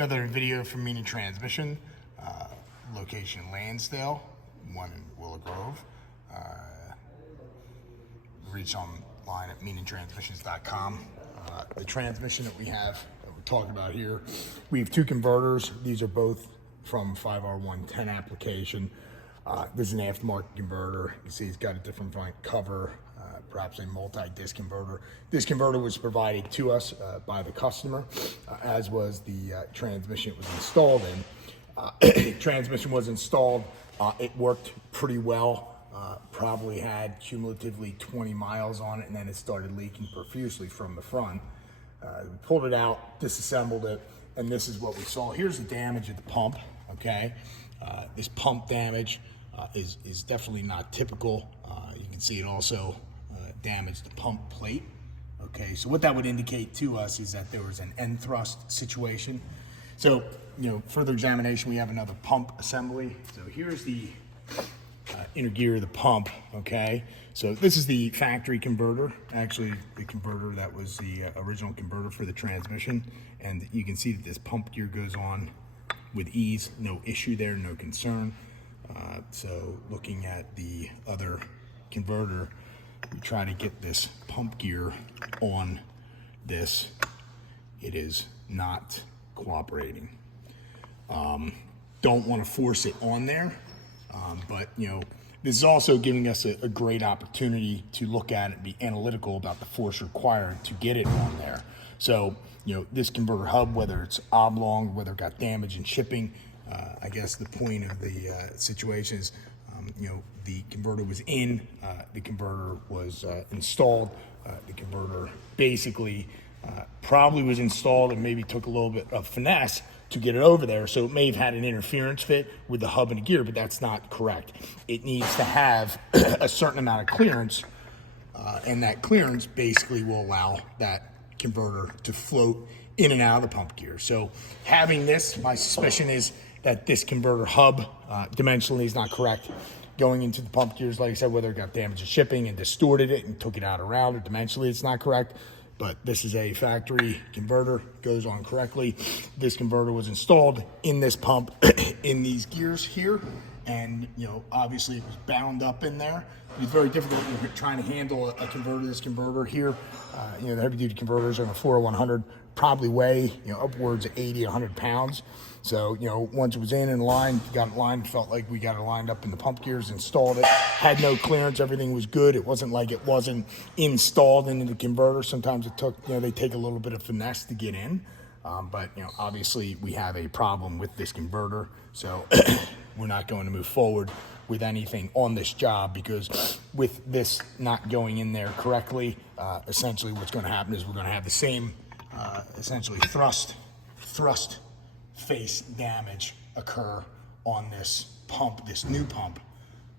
Another video from Meaning Transmission, location Lansdale, one in Willow Grove. Reach online at meaningtransmissions.com. The transmission that we have, that we're talking about here, we have two converters. These are both from 5R110 application. This is an aftermarket converter. You see it's got a different front cover, perhaps a multi-disc converter. This converter was provided to us by the customer, as was the transmission it was installed in. Transmission was installed, it worked pretty well, probably had cumulatively 20 miles on it, and then it started leaking profusely from the front. We pulled it out, disassembled it, and this is what we saw. Here's the damage of the pump, okay? This pump damage is definitely not typical. You can see it also damaged the pump plate. Okay, so what that would indicate to us is that there was an end thrust situation. So, further examination, we have another pump assembly. So here's the inner gear of the pump, okay? So this is the factory converter, actually the converter that was the original converter for the transmission. And you can see that this pump gear goes on with ease, no issue there, no concern. So looking at the other converter, we try to get this pump gear on this. It is not cooperating. Don't want to force it on there, but this is also giving us a great opportunity to look at it and be analytical about the force required to get it on there. So this converter hub, whether it's oblong, whether it got damage in shipping, I guess the point of the situation is, the converter was in, the converter was installed, the converter basically probably was installed and maybe took a little bit of finesse to get it over there. So it may have had an interference fit with the hub and the gear, but that's not correct. It needs to have a certain amount of clearance, and that clearance basically will allow that converter to float in and out of the pump gear. So having this, my suspicion is that this converter hub dimensionally is not correct. Going into the pump gears, like I said, whether it got damaged in shipping and distorted it and took it out around, or dimensionally it's not correct. But this is a factory converter, goes on correctly. This converter was installed in this pump, in these gears here. And, obviously it was bound up in there. It was very difficult when you're trying to handle a converter, this converter here. The heavy duty converters on a 40100 probably weigh, upwards of 80, 100 pounds. So, once it was in and lined, got it lined, felt like we got it lined up in the pump gears, installed it, had no clearance, everything was good. It wasn't like it wasn't installed into the converter. Sometimes it took, they take a little bit of finesse to get in. But, obviously we have a problem with this converter. So we're not going to move forward with anything on this job, because with this not going in there correctly, essentially what's going to happen is we're going to have the same, essentially thrust face damage occur on this pump, this new pump,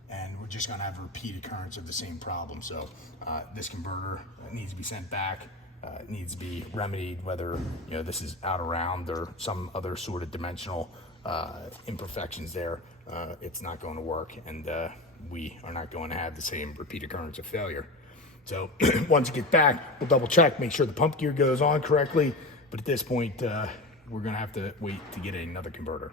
and we're just going to have a repeat occurrence of the same problem. So this converter needs to be sent back. It needs to be remedied, whether this is out around or some other sort of dimensional imperfections there. It's not going to work, and we are not going to have the same repeat occurrence of failure. So once you get back, we'll double check, make sure the pump gear goes on correctly. But at this point, we're going to have to wait to get another converter.